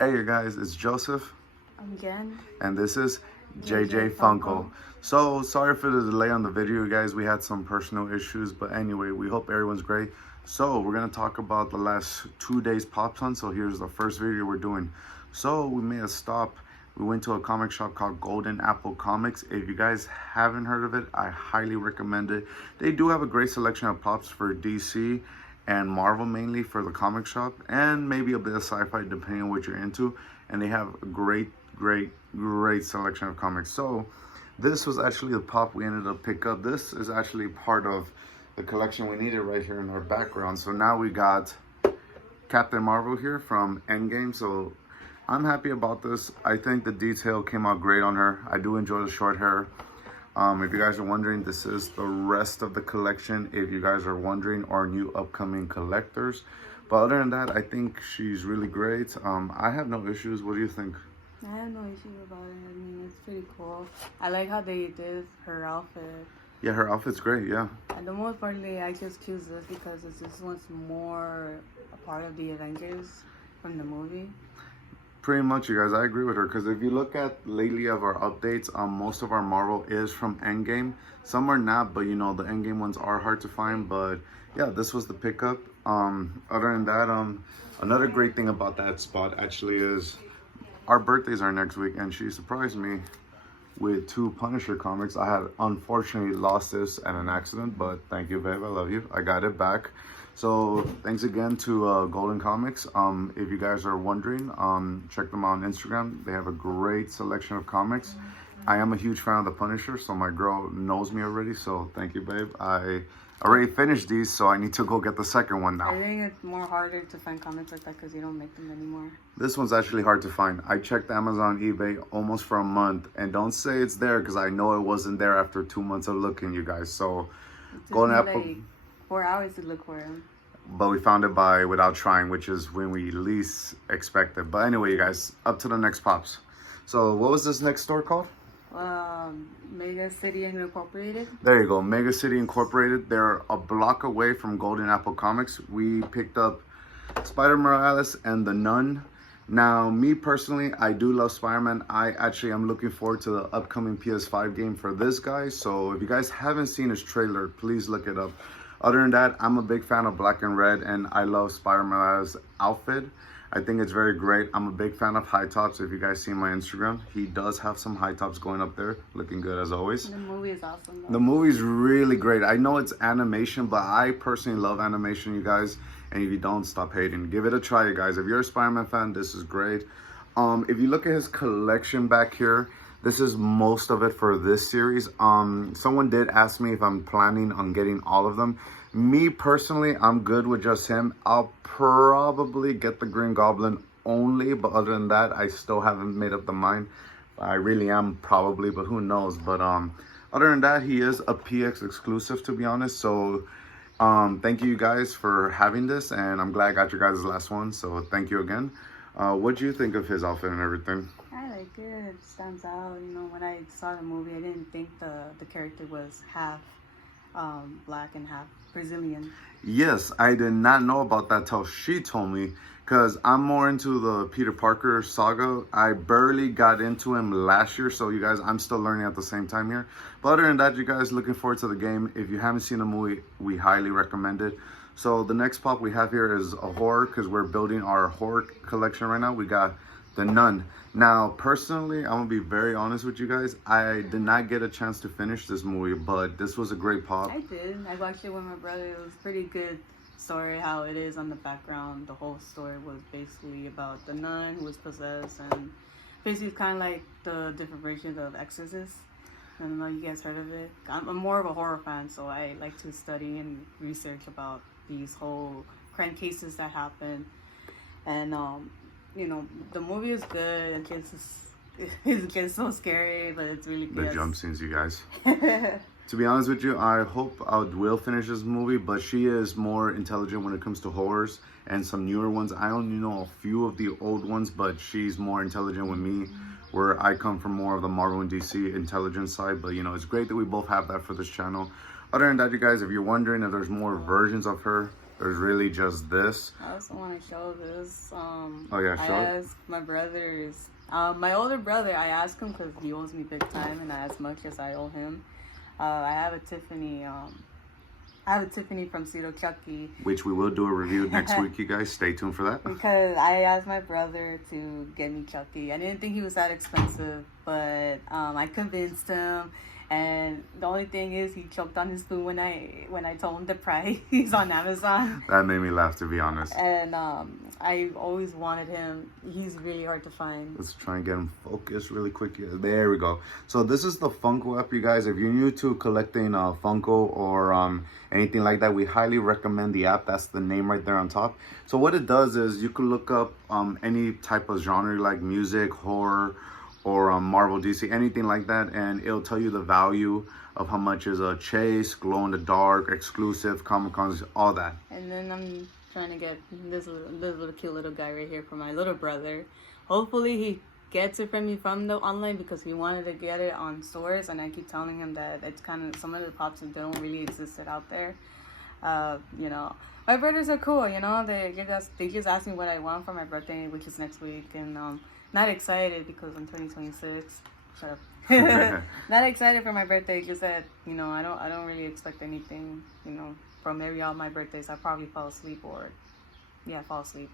Hey you guys, it's Joseph. I'm Jen. And this is JJ Funko. So sorry for the delay on the video, guys. We had some personal issues, but anyway, we hope everyone's great. So we're gonna talk about the last 2 days Pop Hunt. So here's the first video we're doing. So we made a stop. We went to a comic shop called Golden Apple Comics. If you guys haven't heard of it, I highly recommend it. They do have a great selection of pops for DC and Marvel, mainly for the comic shop, and maybe a bit of sci-fi depending on what you're into. And they have a great selection of comics. So this was actually the pop we ended up picking up. This is actually part of the collection we needed right here in our background. So now we got Captain Marvel here from Endgame. So I'm happy about this. I think the detail came out great on her. I do enjoy the short hair. If you guys are wondering, this is the rest of the collection. If you guys are wondering, our new upcoming collectors. But other than that, I think she's really great. I have no issues. What do you think? I have no issue about it. I mean, it's pretty cool. I like how they did her outfit. Yeah, her outfit's great, yeah. And the most partly, I just choose this because it's just once more a part of the Avengers from the movie. Pretty much, you guys, I agree with her, because if you look at lately of our updates, most of our Marvel is from Endgame. Some are not, but you know, the Endgame ones are hard to find. But yeah, this was the pickup. Other than that, another great thing about that spot actually is our birthdays are next week, and she surprised me with 2 Punisher comics. I had unfortunately lost this at an accident, but thank you, babe, I love you. I got it back. So thanks again to Golden Comics. If you guys are wondering, check them out on Instagram. They have a great selection of comics. I am a huge fan of the Punisher, so my girl knows me already. So thank you, babe. I already finished these, so I need to go get the second one now. I think it's more harder to find comics like that because you don't make them anymore. This one's actually hard to find. I checked Amazon, eBay almost for a month, and don't say it's there because I know it wasn't there after 2 months of looking, you guys. So Golden Apple. Like 4 hours to look for him. But we found it by without trying, which is when we least expected. But anyway, you guys, up to the next pops. So what was this next store called? Mega City Incorporated. There you go, Mega City Incorporated. They're a block away from Golden Apple Comics. We picked up Spider-Man Morales and The Nun. Now, me personally, I do love Spider-Man. I actually am looking forward to the upcoming PS5 game for this guy. So if you guys haven't seen his trailer, please look it up. Other than that, I'm a big fan of black and red, and I love Spider-Man's outfit. I think it's very great. I'm a big fan of high tops. If you guys see my Instagram, he does have some high tops going up there, looking good as always. The movie is awesome, though. The movie's really great. I know it's animation, but I personally love animation, you guys. And if you don't, stop hating. Give it a try, you guys. If you're a Spider-Man fan, this is great. If you look at his collection back here, this is most of it for this series. Someone did ask me if I'm planning on getting all of them. Me personally, I'm good with just him. I'll probably get the Green Goblin only, but other than that, I still haven't made up the mind. I really am probably, but who knows. But other than that, he is a PX exclusive, to be honest. So thank you guys for having this, and I'm glad I got your guys' last one. So thank you again. What do you think of his outfit and everything? I like it. It stands out. You know, when I saw the movie, I didn't think the character was half black and half Brazilian. Yes, I did not know about that till she told me, because I'm more into the Peter Parker saga. I barely got into him last year, so you guys, I'm still learning at the same time here. But other than that, you guys, looking forward to the game. If you haven't seen the movie, we highly recommend it. So the next pop we have here is a horror, because we're building our horror collection right now. We got The Nun. Now, personally, I'm gonna be very honest with you guys. I did not get a chance to finish this movie, but this was a great pop. I did. I watched it with my brother. It was pretty good story, how it is on the background. The whole story was basically about the nun who was possessed, and basically it's kind of like the different versions of Exorcist. I don't know if you guys heard of it. I'm more of a horror fan, so I like to study and research about these whole crime cases that happen. And you know, the movie is good. It gets so scary, but it's really good. The jump scenes, you guys. To be honest with you, I hope I will finish this movie, but she is more intelligent when it comes to horrors and some newer ones. I only know a few of the old ones, but she's more intelligent with me, where I come from more of the Marvel and DC intelligence side. But you know, it's great that we both have that for this channel. Other than that, you guys, if you're wondering if there's more versions of her, There's really just this. I also want to show this. Oh yeah, I show it. asked my brothers, my older brother, I asked him because he owes me big time, and as much as I owe him, I have a Tiffany. I have a Tiffany from Pseudo Chucky. Which we will do a review next week, you guys. Stay tuned for that. Because I asked my brother to get me Chucky. I didn't think he was that expensive, but I convinced him. And the only thing is, he choked on his food when I told him the price. He's on Amazon. That made me laugh, to be honest. And I always wanted him. He's really hard to find. Let's try and get him focused really quick. Yeah, there we go. So this is the Funko app, you guys. If you're new to collecting Funko or anything like that, we highly recommend the app. That's the name right there on top. So what it does is you can look up any type of genre, like music, horror, or Marvel, DC, anything like that, and it'll tell you the value of how much is a chase, glow in the dark, exclusive, Comic Cons, all that. And then I'm trying to get this little cute little guy right here for my little brother. Hopefully he gets it from me from the online, because we wanted to get it on stores, and I keep telling him that it's kind of, some of the pops that don't really exist out there. You know, my brothers are cool. You know, they just ask me what I want for my birthday, which is next week, and not excited because I'm 2026. Shut up. Not excited for my birthday. Just that, you know, I don't really expect anything. You know, from all my birthdays, I probably fall asleep fall asleep.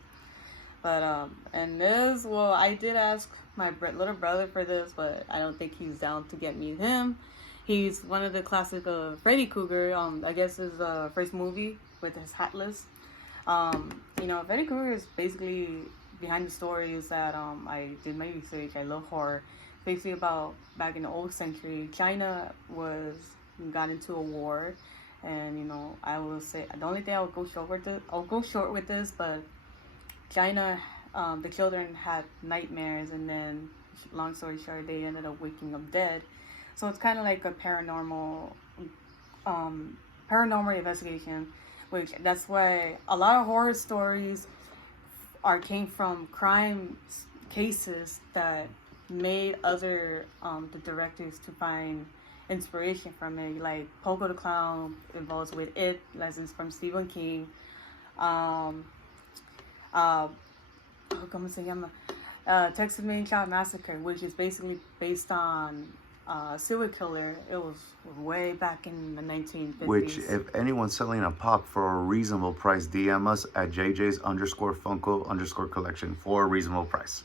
But and this, well, I did ask my little brother for this, but I don't think he's down to get me him. He's one of the classic Freddy Krueger. I guess his first movie with his hatless. You know, Freddy Krueger is basically, behind the story is that I did my research. I love horror. Basically about back in the old century, China got into a war, and you know, I will say the only thing I'll go short with this, but China, the children had nightmares, and then long story short, they ended up waking up dead. So it's kind of like a paranormal investigation, which that's why a lot of horror stories came from crime cases that made other the directors to find inspiration from it. Like Pogo the Clown involves with It, lessons from Stephen King. ¿Cómo se llama? Texas Chainsaw Massacre, which is basically based on a serial killer. It was way back in the 1950s. Which, if anyone's selling a pop for a reasonable price, DM us at JJ's_Funko_collection for a reasonable price.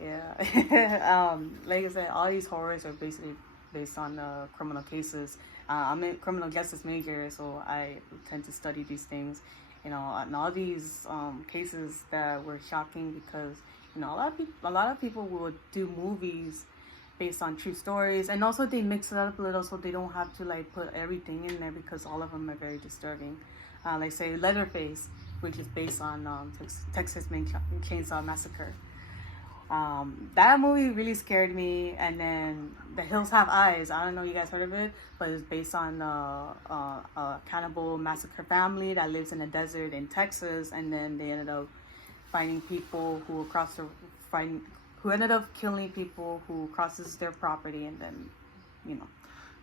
Yeah. Like I said, all these horrors are basically based on criminal cases. I'm a criminal justice major, so I tend to study these things. You know, and all these cases that were shocking, because you know, a lot of people would do movies based on true stories, and also they mix it up a little so they don't have to like put everything in there, because all of them are very disturbing. Like say Leatherface, which is based on Texas Chainsaw Massacre. That movie really scared me. And then The Hills Have Eyes, I don't know if you guys heard of it, but it's based on a cannibal massacre family that lives in the desert in Texas, and then they ended up finding people who ended up killing people who crosses their property, and then, you know.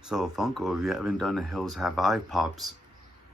So Funko, if you haven't done The Hills Have Eyes pops,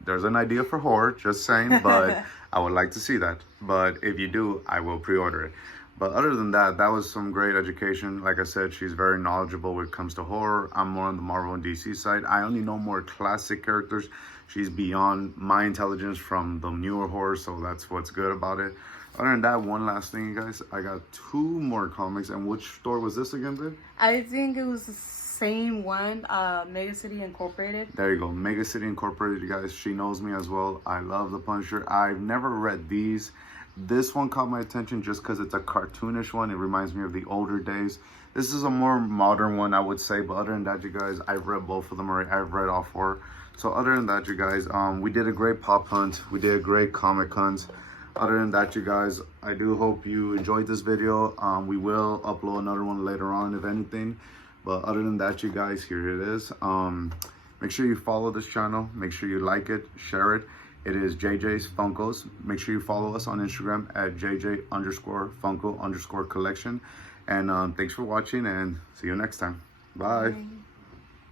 there's an idea for horror, just saying, but I would like to see that. But if you do, I will pre-order it. But other than that, that was some great education. Like I said, she's very knowledgeable when it comes to horror. I'm more on the Marvel and DC side. I only know more classic characters. She's beyond my intelligence from the newer horror, so that's what's good about it. Other than that, one last thing, you guys. I got 2 more comics. And which store was this again, babe? I think it was the same one, Mega City Incorporated. There you go, Mega City Incorporated, you guys. She knows me as well. I love the Punisher. I've never read these. This one caught my attention just because it's a cartoonish one. It reminds me of the older days. This is a more modern one, I would say. But other than that, you guys, I've read both of them already. I've read all 4. So other than that, you guys, we did a great pop hunt. We did a great comic hunt. Other than that, you guys, I do hope you enjoyed this video. We will upload another one later on, if anything. But other than that, you guys, here it is. Make sure you follow this channel. Make sure you like it, share it. It is JJ's Funkos. Make sure you follow us on Instagram at JJ_Funko_collection. And thanks for watching, and see you next time. Bye.